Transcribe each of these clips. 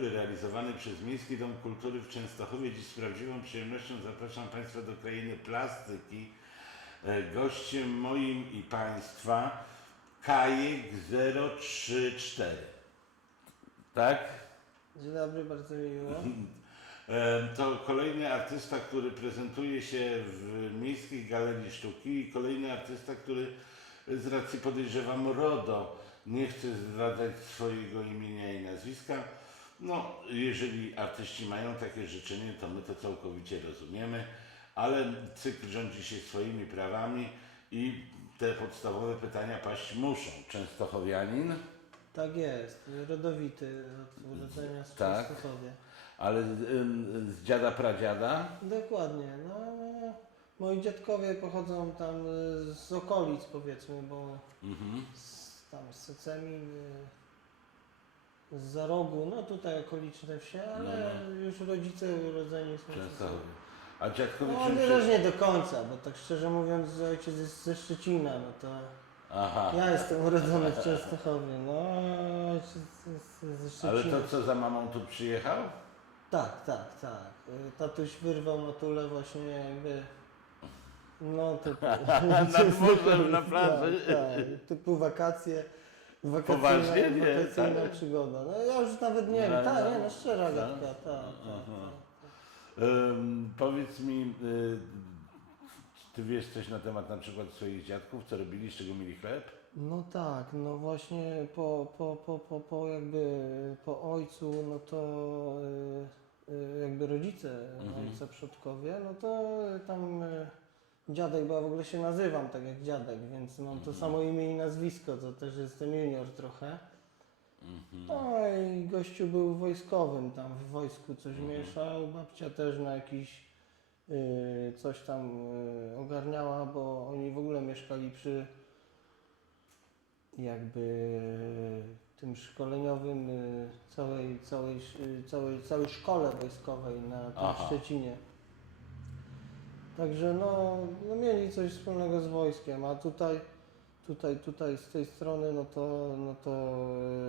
realizowany przez Miejski Dom Kultury w Częstochowie. Dziś z prawdziwą przyjemnością zapraszam Państwa do krainy plastyki. E, Gościem moim i Państwa Kajek 034. Tak? Dzień dobry, bardzo mi miło. E, To kolejny artysta, który prezentuje się w Miejskiej Galerii Sztuki i kolejny artysta, który z racji podejrzewam RODO nie chce zdradzać swojego imienia i nazwiska. No, jeżeli artyści mają takie życzenie, to my to całkowicie rozumiemy, ale cykl rządzi się swoimi prawami i te podstawowe pytania paść muszą. Częstochowianin, Tak jest, rodowity od urodzenia w Tak. Częstochowie. ale ym, z dziada pradziada. Dokładnie, no moi dziadkowie pochodzą tam y, z okolic powiedzmy, bo Mhm. z, tam z Secemin, y, z Zarogu, no tutaj okoliczne wsie, ale już rodzice urodzeni są w Częstochowie. A dziadkowie No czym nie, się... też nie do końca, bo tak szczerze mówiąc ojciec jest ze Szczecina, no to Aha. ja jestem urodzony w Częstochowie, no ojciec jest ze Szczecina. Ale to co za mamą tu przyjechał? Tak, tak, tak. Y, Tatuś wyrwał matulę właśnie jakby. No typu. Nad morzem, na plaży. Tak, tak. Typu wakacje. Wakacyjna, Poważnie? Nie, wakacyjna tak? przygoda. No ja już nawet nie No, wiem. Tak, no. nie, no szczera Tak? gadka, tak. tak, Aha. tak. Ym, powiedz mi, y, ty wiesz coś na temat na przykład swoich dziadków, co robili, z czego mieli chleb? No tak, no właśnie po, po, po, po, po jakby po ojcu, no to y, y, jakby rodzice Mhm. ojca przodkowie, no to tam y, dziadek, bo ja w ogóle się nazywam tak jak dziadek, więc mam Mhm. to samo imię i nazwisko, to też jestem junior trochę. Mhm. No i gościu był wojskowym, tam w wojsku coś Mhm. mieszał, babcia też na jakiś y, coś tam y, ogarniała, bo oni w ogóle mieszkali przy jakby tym szkoleniowym y, całej, całej, y, całej, całej szkole wojskowej na tym Aha. Szczecinie. Także no, no mieli coś wspólnego z wojskiem, a tutaj, tutaj, tutaj z tej strony no to, no to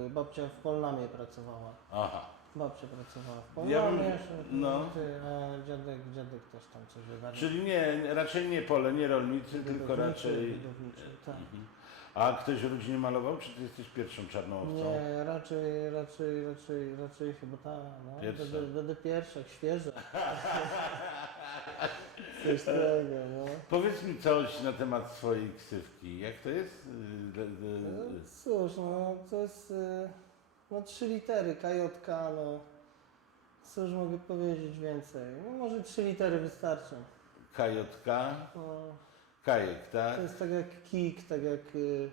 y, babcia w Polnamie pracowała. Aha. Babcia pracowała w Ja Polnamie, no. a dziadek, dziadek też tam coś ogarniał. Czyli nie, raczej nie pole, nie rolnicy, tylko Budowniczy, raczej... budowniczy, tak. Mhm. A ktoś w rodzinie malował, czy ty jesteś pierwszą czarną owcą? Nie, raczej, raczej, raczej, raczej chyba ta, no. Pierwsza. Będę, będę pierwszy, jak. Coś tego, no. Powiedz mi coś na temat swojej ksywki. Jak to jest? Y, No y, Cóż, no to jest, y, no trzy litery, KJK, no. Cóż mogę powiedzieć więcej? No może trzy litery wystarczą. KJK, No, kajek, tak? to jest tak jak kick, tak jak y,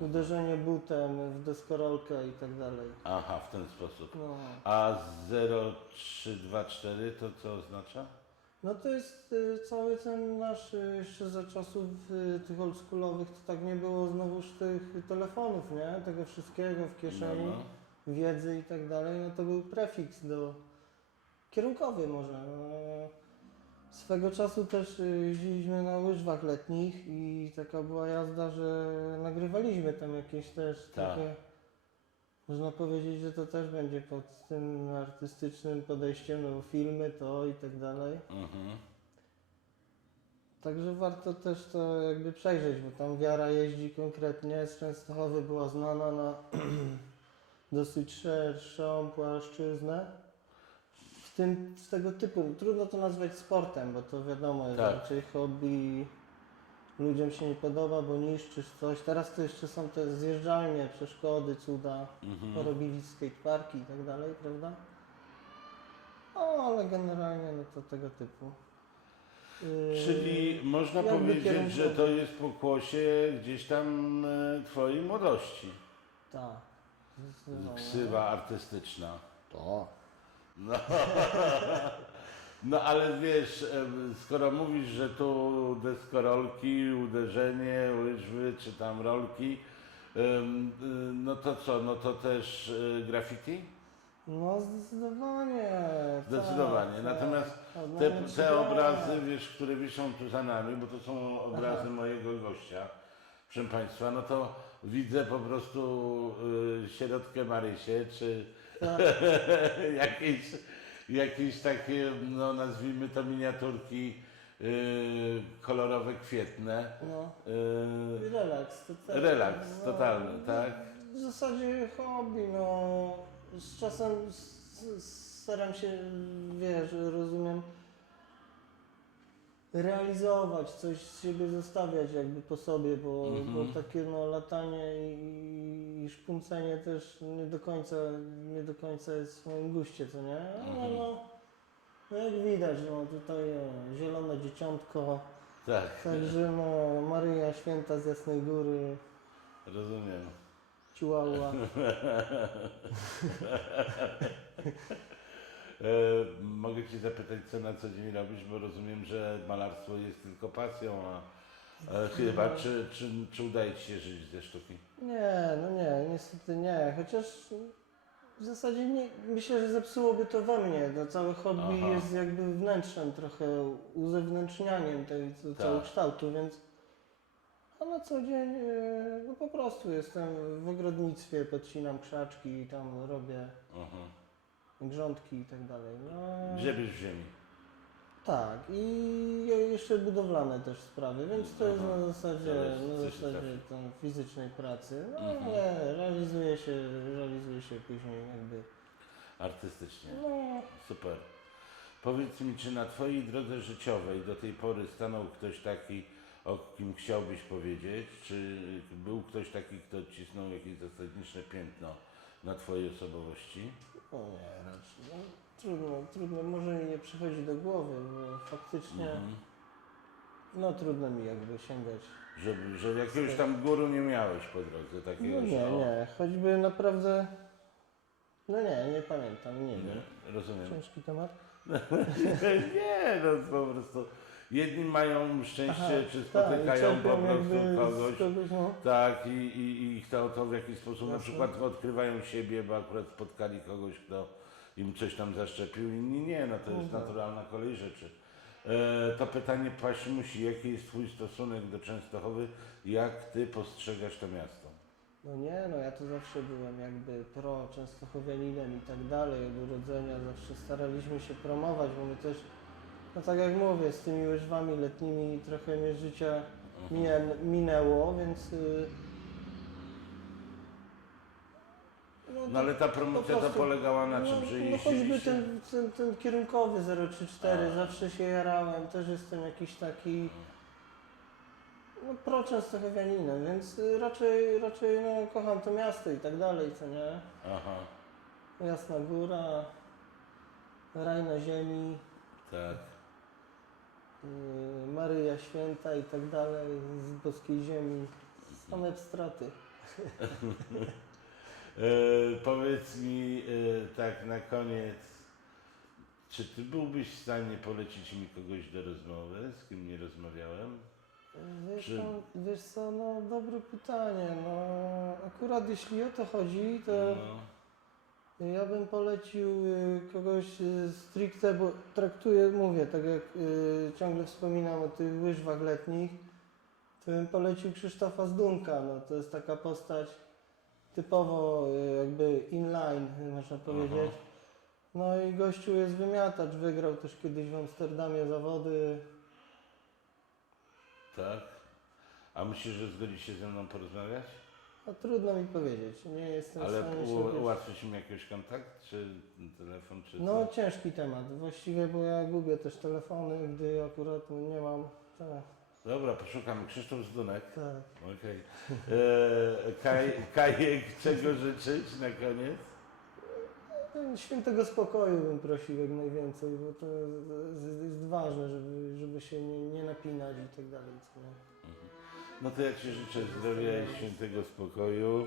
uderzenie butem w deskorolkę i tak dalej. Aha, w ten sposób. No. A 0324 to co oznacza? No to jest y, cały ten nasz, y, jeszcze za czasów y, tych oldschoolowych, to tak nie było znowuż tych telefonów, nie? Tego wszystkiego w kieszeni, No, no. wiedzy i tak dalej, no to był prefiks do, kierunkowy może. Swego czasu też jeździliśmy na łyżwach letnich i taka była jazda, że nagrywaliśmy tam jakieś też Tak. takie, można powiedzieć, że to też będzie pod tym artystycznym podejściem, no bo filmy to i tak dalej. Mhm. Także warto też to jakby przejrzeć, bo tam wiara jeździ konkretnie. Z Częstochowy była znana na dosyć szerszą płaszczyznę. W tym z tego typu, trudno to nazwać sportem, bo to wiadomo, jest Tak. raczej hobby. Ludziom się nie podoba, bo niszczysz coś. Teraz to jeszcze są te zjeżdżalnie, przeszkody, cuda. Mhm. Porobili skateparki i tak dalej, prawda? O, ale generalnie no to tego typu. Yy, Czyli można jakby powiedzieć, że to jest pokłosie gdzieś tam e, twojej młodości. Tak. Ksywa artystyczna. To. No. no ale wiesz, em, skoro mówisz, że tu deskorolki, uderzenie, łyżwy czy tam rolki, y, no to co, no to też y, graffiti? No zdecydowanie. Zdecydowanie. Tak, Natomiast tak. te, te obrazy, wiesz, które wiszą tu za nami, bo to są obrazy mojego gościa, proszę Państwa, no to widzę po prostu y, sierotkę Marysię, czy Tak. jakieś, jakieś takie, no nazwijmy to miniaturki yy, kolorowe, kwietne. No. Yy, Relaks, totalny. relaks totalny, tak? W zasadzie hobby, no. Z czasem s- s- staram się, wiesz, rozumiem, realizować, coś z siebie zostawiać jakby po sobie, bo, Mhm. bo takie no latanie i, i szpuncenie też nie do końca, nie do końca jest w moim guście, co nie? Ale Mhm. no, no jak widać, no tutaj o, zielone dzieciątko, Tak, także no Maryja Święta z Jasnej Góry, rozumiem. Chihuahua. E, mogę Cię zapytać, co na co dzień robisz, bo rozumiem, że malarstwo jest tylko pasją, a e, chyba, czy, czy, czy udaje Ci się żyć ze sztuki? Nie, no nie, niestety nie. Chociaż w zasadzie nie, myślę, że zepsułoby to we mnie. To całe hobby Aha. jest jakby wnętrzem, trochę uzewnętrznianiem tej co- Tak. całego kształtu, więc a na co dzień e, no po prostu jestem w ogrodnictwie, podcinam krzaczki i tam robię Aha. Grządki i tak dalej. No, Grzebiesz w ziemi. tak, i jeszcze budowlane też sprawy, więc to jest Aha. na zasadzie, Zależy, na co się zasadzie trafi. tam fizycznej pracy. No Mhm. ale realizuje się, realizuje się później jakby. Artystycznie. No, Super. Powiedz mi, czy na Twojej drodze życiowej do tej pory stanął ktoś taki, o kim chciałbyś powiedzieć? Czy był ktoś taki, kto odcisnął jakieś zasadnicze piętno na Twojej osobowości? O nie, raczej. No, trudno, trudno, może mi nie przychodzi do głowy, bo faktycznie, Mhm. no trudno mi jakby sięgać. Że, że jakiegoś tam guru nie miałeś po drodze takiego, No że nie, o, nie, choćby naprawdę, no nie, nie pamiętam, nie wiem. rozumiem. Ciężki temat. nie, no po prostu jedni mają szczęście, Aha, czy tak, spotykają po czerpią prostu kogoś. kogoś no. Tak, i, i, i to, to w jakiś sposób na Jasne. przykład odkrywają siebie, bo akurat spotkali kogoś, kto im coś tam zaszczepił, inni nie, no to jest Mhm. naturalna kolej rzeczy. E, to pytanie paść musi, jaki jest Twój stosunek do Częstochowy, jak Ty postrzegasz to miasto? No nie, no ja to zawsze byłem jakby pro Częstochowianinem i tak dalej, od urodzenia zawsze staraliśmy się promować, bo my też, no tak jak mówię, z tymi łyżwami letnimi trochę mnie życia minie, minęło, więc... y, No ale ta promocja to polegała na czym, no, że no choćby jeździliście? ten, ten, ten kierunkowy 034, A. zawsze się jarałem, też jestem jakiś taki no, pro Częstochowianinem, więc y, raczej, raczej no, kocham to miasto i tak dalej, co nie? Aha, Jasna Góra, raj na ziemi, tak. Yy, Maryja Święta i tak dalej, z boskiej ziemi, same straty. E, powiedz mi e, tak na koniec, czy ty byłbyś w stanie polecić mi kogoś do rozmowy, z kim nie rozmawiałem? Wiesz, Czy- co, wiesz co, no dobre pytanie, no akurat jeśli o to chodzi, to No, ja bym polecił y, kogoś y, stricte, bo traktuję, mówię, tak jak y, ciągle wspominam o tych łyżwach letnich, to bym polecił Krzysztofa Zdunka, no to jest taka postać typowo jakby inline, można powiedzieć. No i gościu jest wymiatacz, wygrał też kiedyś w Amsterdamie zawody. tak. A myślisz, że zgodzi się ze mną porozmawiać? No trudno mi powiedzieć, nie jestem Ale w stanie się... u, wiesz- ułatwić mi jakiś kontakt, czy telefon, czy No ciężki temat, właściwie, bo ja gubię też telefony, gdy akurat nie mam... Tak, Dobra, poszukamy. Krzysztof Zdunek. tak. Okej. E, Kaj, Kajek, czego życzyć na koniec? No, Świętego spokoju bym prosił jak najwięcej, bo to jest, jest ważne, żeby, żeby się nie, nie napinać i tak dalej. Co nie? No to ja Ci życzę zdrowia i świętego spokoju.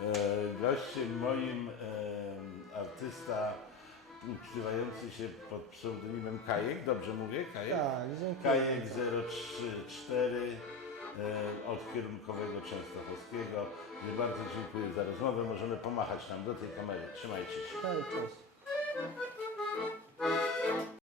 E, gościem moim e, artysta ukrywający się pod pseudonimem Kajek, dobrze mówię? Kajek? Tak, dziękuję. Kajek 034 e, od kierunkowego Częstochowskiego. I bardzo dziękuję za rozmowę. Możemy pomachać nam do tej kamery. Trzymajcie się. Hej, cześć.